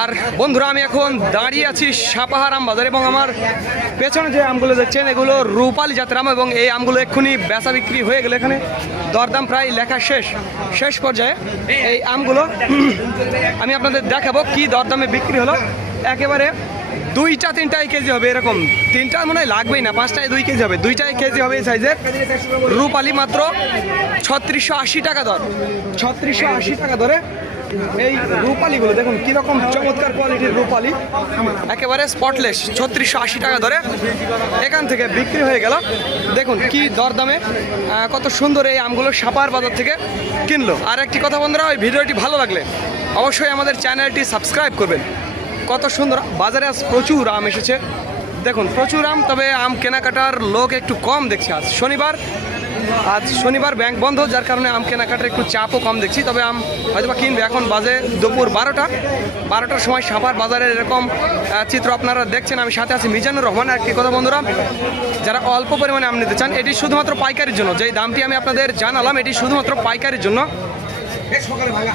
আর বন্ধুরা, আমি এখন দাঁড়িয়ে আছি সাপাহার আম বাজার এবং আমার পেছনে যে আমগুলো দেখছেন, এগুলো রূপালি জাতের আম এবং এই আমগুলো এক্ষুনি বেচা বিক্রি হয়ে গেলে এখানে। দরদাম প্রায় লেখা শেষ। শেষ পর্যায়ে এই আমগুলো, আমি আপনাদের দেখাবো কি দরদামে বিক্রি হলো। একেবারে দুইটা তিনটাই কেজি হবে এরকম। তিনটা মনে হয় লাগবেই না, পাঁচটায় দুই কেজি হবে। দুইটাই কেজি হবে এই সাইজের রূপালি মাত্র ছত্রিশশো আশি টাকা দর। ছত্রিশশো আশি টাকা ধরে এই রূপালিগুলো দেখুন, কীরকম চমৎকার কোয়ালিটির রূপালি। একেবারে স্পটলেস ছত্রিশশো আশি টাকা ধরে এখান থেকে বিক্রি হয়ে গেল। দেখুন কি দরদামে কত সুন্দর এই আমগুলো সাপার বাজার থেকে কিনলো। আর একটি কথা বন্ধুরা, ওই ভিডিওটি ভালো লাগলে অবশ্যই আমাদের চ্যানেলটি সাবস্ক্রাইব করবেন। কত সুন্দর, বাজারে আজ প্রচুর আম এসেছে। দেখুন, প্রচুর আম, তবে আম কেনাকাটার লোক একটু কম দেখছে আজ। শনিবার আজ শনিবার ব্যাংক বন্ধ, যার কারণে আম কেনাকাটার একটু চাপও কম দেখছি। তবে আম হয়তো বা কিনবে। এখন বাজে দুপুর বারোটা। বারোটার সময় সাপার বাজারের এরকম চিত্র আপনারা দেখছেন। আমি সাথে আছি মিজানুর রহমান। আর কি কথা বন্ধুরা, যারা অল্প পরিমাণে আম নিতে চান, এটি শুধুমাত্র পাইকারির জন্য। যেই দামটি আমি আপনাদের জানালাম, এটি শুধুমাত্র পাইকারির জন্য।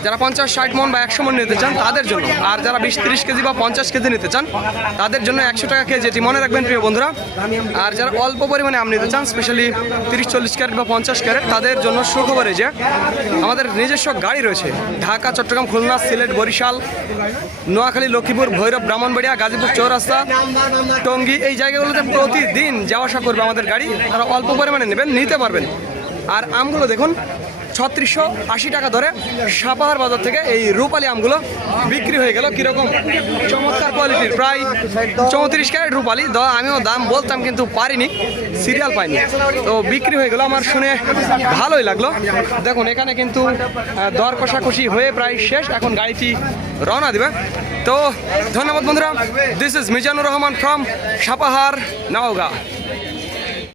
যারা পঞ্চাশ ষাট মন বা একশো মন নিতে চান, তাদের জন্য। আর যারা বিশ, তিরিশ কেজি বা পঞ্চাশ কেজি নিতে চান, তাদের জন্য একশো টাকা কেজি এটি মনে রাখবেন, প্রিয় বন্ধুরা। আর যারা অল্প পরিমাণে আম নিতে চান স্পেশালি তিরিশ, চল্লিশ ক্যারেট বা পঞ্চাশ ক্যারেট, তাদের জন্য সুখবর এই যে, আমাদের নিজস্ব গাড়ি রয়েছে। ঢাকা, চট্টগ্রাম, খুলনা, সিলেট, বরিশাল, নোয়াখালী, লক্ষ্মীপুর, ভৈরব, ব্রাহ্মণবাড়িয়া, গাজীপুর, চৌরাস্তা, টঙ্গী, এই জায়গাগুলোতে প্রতিদিন যাওয়া আসা করবে আমাদের গাড়ি। তারা অল্প পরিমাণে নেবেন, নিতে পারবেন। আর আমগুলো দেখুন, ছত্রিশশো আশি টাকা ধরে সাপাহার বাজার থেকে এই রূপালি আমগুলো বিক্রি হয়ে গেল। কীরকম? চমৎকার কোয়ালিটির প্রায় চৌত্রিশ ক্যারেট রূপালি। দ, আমিও দাম বলতাম কিন্তু পারিনি সিরিয়াল পাইনি। তো বিক্রি হয়ে গেল। আমার শুনে ভালোই লাগল। দেখুন, এখানে কিন্তু দর কষাকষি হয়ে প্রায় শেষ। এখন গাড়িটি রওনা দেবে। তো ধন্যবাদ বন্ধুরা। This is Mizanur Rahman from Sapahar, Naogaon.